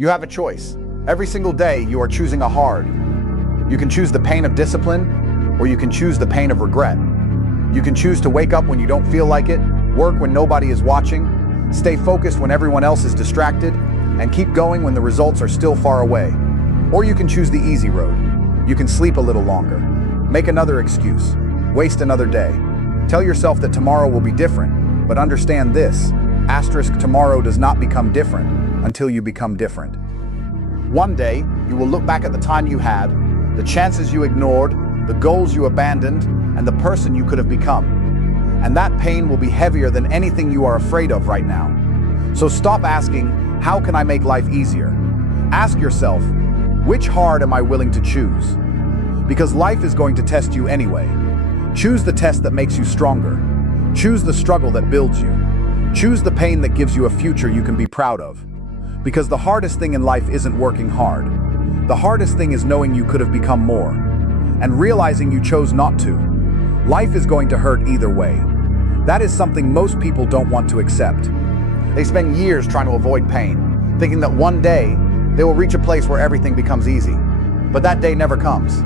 You have a choice. Every single day you are choosing a hard. You can choose the pain of discipline, or you can choose the pain of regret. You can choose to wake up when you don't feel like it, work when nobody is watching, stay focused when everyone else is distracted, and keep going when the results are still far away. Or you can choose the easy road. You can sleep a little longer, make another excuse, waste another day. Tell yourself that tomorrow will be different, but understand this, tomorrow does not become different until you become different. One day, you will look back at the time you had, the chances you ignored, the goals you abandoned, and the person you could have become. And that pain will be heavier than anything you are afraid of right now. So stop asking, how can I make life easier? Ask yourself, which hard am I willing to choose? Because life is going to test you anyway. Choose the test that makes you stronger. Choose the struggle that builds you. Choose the pain that gives you a future you can be proud of. Because the hardest thing in life isn't working hard. The hardest thing is knowing you could have become more. And realizing you chose not to. Life is going to hurt either way. That is something most people don't want to accept. They spend years trying to avoid pain, thinking that one day they will reach a place where everything becomes easy. But that day never comes.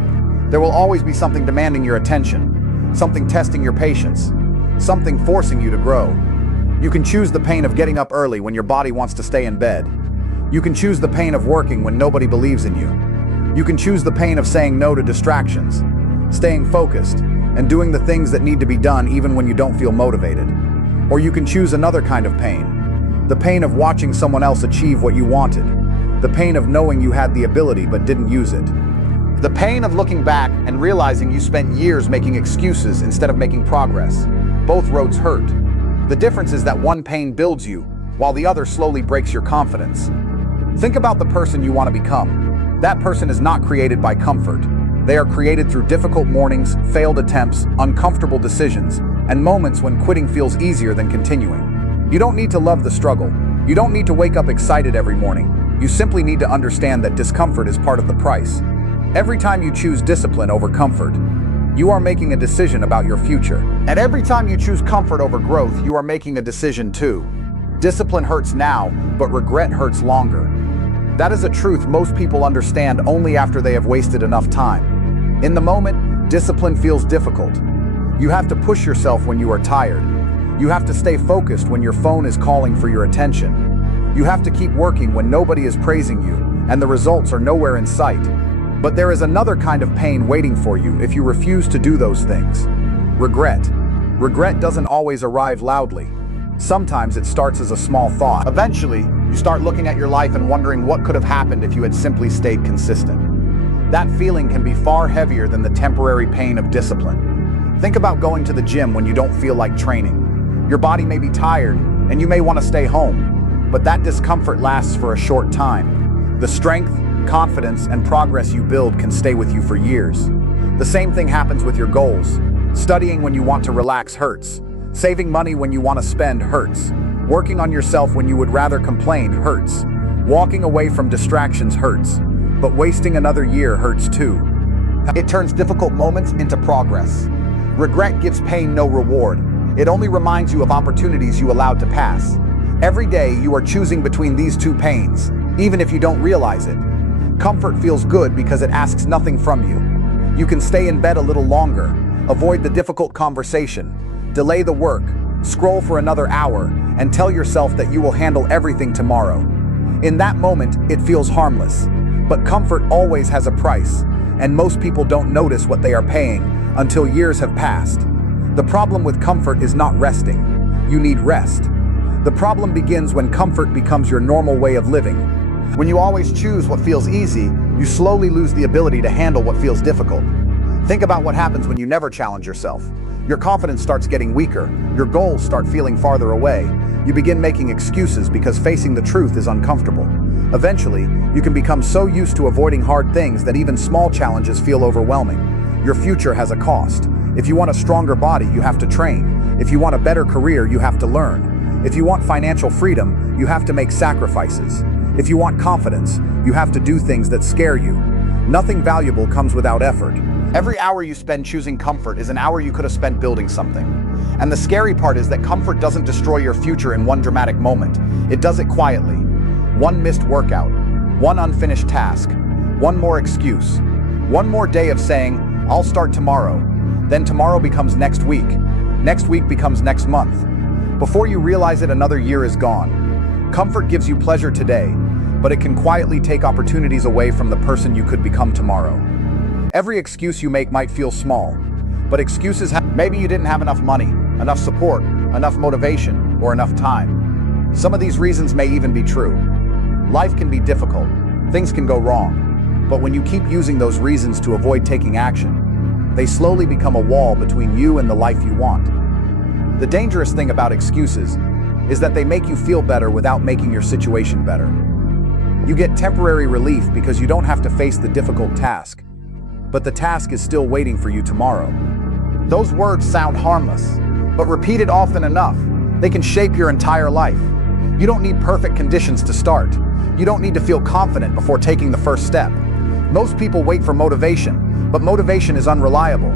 There will always be something demanding your attention, something testing your patience, something forcing you to grow. You can choose the pain of getting up early when your body wants to stay in bed. You can choose the pain of working when nobody believes in you. You can choose the pain of saying no to distractions, staying focused, and doing the things that need to be done even when you don't feel motivated. Or you can choose another kind of pain, the pain of watching someone else achieve what you wanted, the pain of knowing you had the ability but didn't use it. The pain of looking back and realizing you spent years making excuses instead of making progress. Both roads hurt. The difference is that one pain builds you, while the other slowly breaks your confidence. Think about the person you want to become. That person is not created by comfort. They are created through difficult mornings, failed attempts, uncomfortable decisions, and moments when quitting feels easier than continuing. You don't need to love the struggle. You don't need to wake up excited every morning. You simply need to understand that discomfort is part of the price. Every time you choose discipline over comfort, you are making a decision about your future. And every time you choose comfort over growth, you are making a decision too. Discipline hurts now, but regret hurts longer. That is a truth most people understand only after they have wasted enough time. In the moment, discipline feels difficult. You have to push yourself when you are tired. You have to stay focused when your phone is calling for your attention. You have to keep working when nobody is praising you, and the results are nowhere in sight. But there is another kind of pain waiting for you if you refuse to do those things. Regret. Regret doesn't always arrive loudly. Sometimes it starts as a small thought. Eventually, you start looking at your life and wondering what could have happened if you had simply stayed consistent. That feeling can be far heavier than the temporary pain of discipline. Think about going to the gym when you don't feel like training. Your body may be tired, and you may want to stay home, but that discomfort lasts for a short time. The strength, confidence, and progress you build can stay with you for years. The same thing happens with your goals. Studying when you want to relax hurts. Saving money when you want to spend hurts. Working on yourself when you would rather complain hurts. Walking away from distractions hurts. But wasting another year hurts too. It turns difficult moments into progress. Regret gives pain no reward. It only reminds you of opportunities you allowed to pass. Every day you are choosing between these two pains, even if you don't realize it. Comfort feels good because it asks nothing from you. You can stay in bed a little longer, avoid the difficult conversation, delay the work, scroll for another hour, and tell yourself that you will handle everything tomorrow. In that moment, it feels harmless. But comfort always has a price, and most people don't notice what they are paying until years have passed. The problem with comfort is not resting. You need rest. The problem begins when comfort becomes your normal way of living. When you always choose what feels easy, you slowly lose the ability to handle what feels difficult. Think about what happens when you never challenge yourself. Your confidence starts getting weaker, your goals start feeling farther away, you begin making excuses because facing the truth is uncomfortable. Eventually, you can become so used to avoiding hard things that even small challenges feel overwhelming. Your future has a cost. If you want a stronger body, you have to train. If you want a better career, you have to learn. If you want financial freedom, you have to make sacrifices. If you want confidence, you have to do things that scare you. Nothing valuable comes without effort. Every hour you spend choosing comfort is an hour you could have spent building something. And the scary part is that comfort doesn't destroy your future in one dramatic moment. It does it quietly. One missed workout, one unfinished task, one more excuse, one more day of saying, I'll start tomorrow. Then tomorrow becomes next week. Next week becomes next month. Before you realize it, another year is gone. Comfort gives you pleasure today, but it can quietly take opportunities away from the person you could become tomorrow. Every excuse you make might feel small, but excuses maybe you didn't have enough money, enough support, enough motivation, or enough time. Some of these reasons may even be true. Life can be difficult, things can go wrong, but when you keep using those reasons to avoid taking action, they slowly become a wall between you and the life you want. The dangerous thing about excuses is that they make you feel better without making your situation better. You get temporary relief because you don't have to face the difficult task, but the task is still waiting for you tomorrow. Those words sound harmless, but repeated often enough, they can shape your entire life. You don't need perfect conditions to start. You don't need to feel confident before taking the first step. Most people wait for motivation, but motivation is unreliable.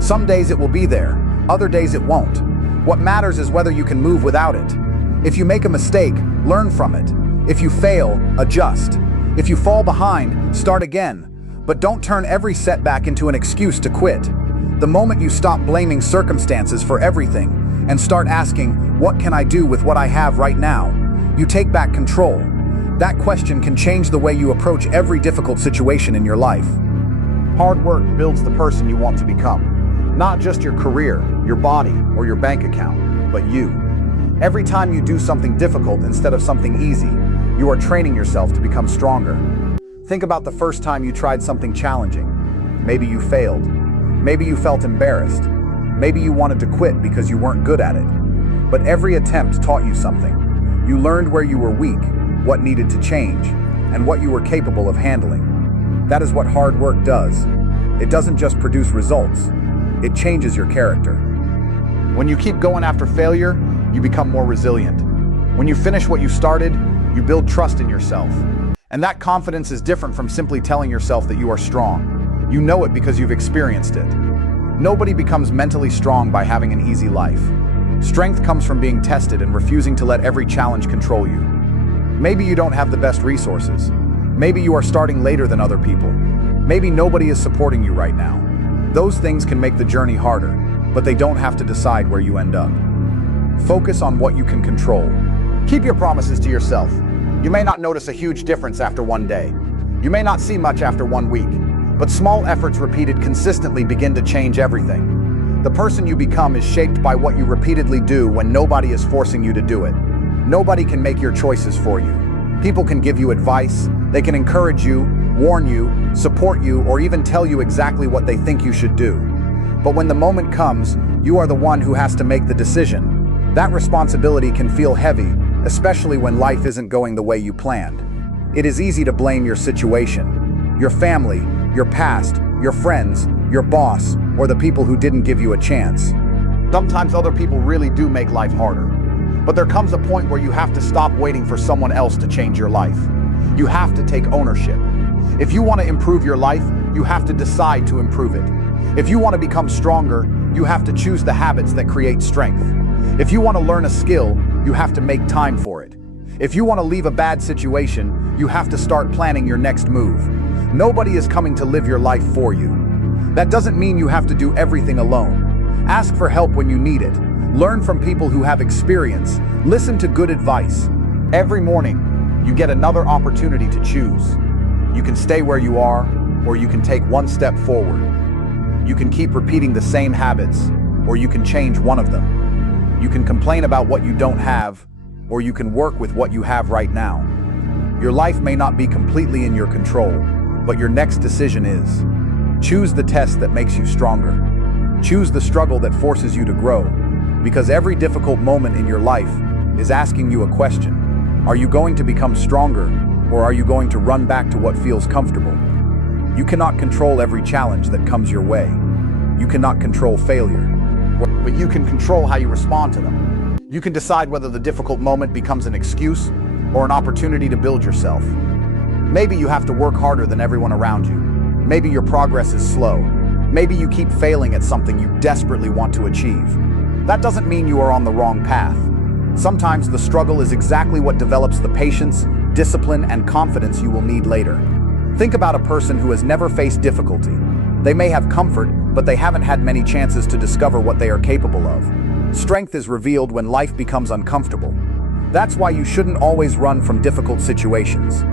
Some days it will be there, other days it won't. What matters is whether you can move without it. If you make a mistake, learn from it. If you fail, adjust. If you fall behind, start again. But don't turn every setback into an excuse to quit. The moment you stop blaming circumstances for everything and start asking, what can I do with what I have right now? You take back control. That question can change the way you approach every difficult situation in your life. Hard work builds the person you want to become. Not just your career, your body, or your bank account, but you. Every time you do something difficult instead of something easy, you are training yourself to become stronger. Think about the first time you tried something challenging. Maybe you failed. Maybe you felt embarrassed. Maybe you wanted to quit because you weren't good at it. But every attempt taught you something. You learned where you were weak, what needed to change, and what you were capable of handling. That is what hard work does. It doesn't just produce results, it changes your character. When you keep going after failure, you become more resilient. When you finish what you started, you build trust in yourself. And that confidence is different from simply telling yourself that you are strong. You know it because you've experienced it. Nobody becomes mentally strong by having an easy life. Strength comes from being tested and refusing to let every challenge control you. Maybe you don't have the best resources. Maybe you are starting later than other people. Maybe nobody is supporting you right now. Those things can make the journey harder, but they don't have to decide where you end up. Focus on what you can control. Keep your promises to yourself. You may not notice a huge difference after one day. You may not see much after 1 week, but small efforts repeated consistently begin to change everything. The person you become is shaped by what you repeatedly do when nobody is forcing you to do it. Nobody can make your choices for you. People can give you advice, they can encourage you, warn you, support you, or even tell you exactly what they think you should do. But when the moment comes, you are the one who has to make the decision. That responsibility can feel heavy, especially when life isn't going the way you planned. It is easy to blame your situation, your family, your past, your friends, your boss, or the people who didn't give you a chance. Sometimes other people really do make life harder. But there comes a point where you have to stop waiting for someone else to change your life. You have to take ownership. If you want to improve your life, you have to decide to improve it. If you want to become stronger, you have to choose the habits that create strength. If you want to learn a skill, you have to make time for it. If you want to leave a bad situation, you have to start planning your next move. Nobody is coming to live your life for you. That doesn't mean you have to do everything alone. Ask for help when you need it. Learn from people who have experience. Listen to good advice. Every morning, you get another opportunity to choose. You can stay where you are, or you can take one step forward. You can keep repeating the same habits, or you can change one of them. You can complain about what you don't have, or you can work with what you have right now. Your life may not be completely in your control, but your next decision is. Choose the test that makes you stronger. Choose the struggle that forces you to grow, because every difficult moment in your life is asking you a question. Are you going to become stronger, or are you going to run back to what feels comfortable? You cannot control every challenge that comes your way. You cannot control failure, but you can control how you respond to them. You can decide whether the difficult moment becomes an excuse or an opportunity to build yourself. Maybe you have to work harder than everyone around you. Maybe your progress is slow. Maybe you keep failing at something you desperately want to achieve. That doesn't mean you are on the wrong path. Sometimes the struggle is exactly what develops the patience, discipline, and confidence you will need later. Think about a person who has never faced difficulty. They may have comfort, but they haven't had many chances to discover what they are capable of. Strength is revealed when life becomes uncomfortable. That's why you shouldn't always run from difficult situations.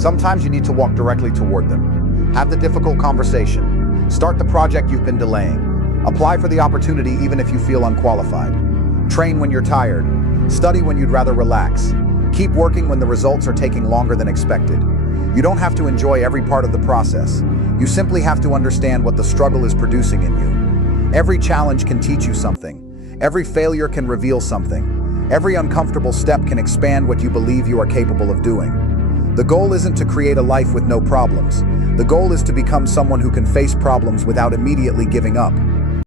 Sometimes you need to walk directly toward them. Have the difficult conversation. Start the project you've been delaying. Apply for the opportunity even if you feel unqualified. Train when you're tired. Study when you'd rather relax. Keep working when the results are taking longer than expected. You don't have to enjoy every part of the process. You simply have to understand what the struggle is producing in you. Every challenge can teach you something. Every failure can reveal something. Every uncomfortable step can expand what you believe you are capable of doing. The goal isn't to create a life with no problems. The goal is to become someone who can face problems without immediately giving up.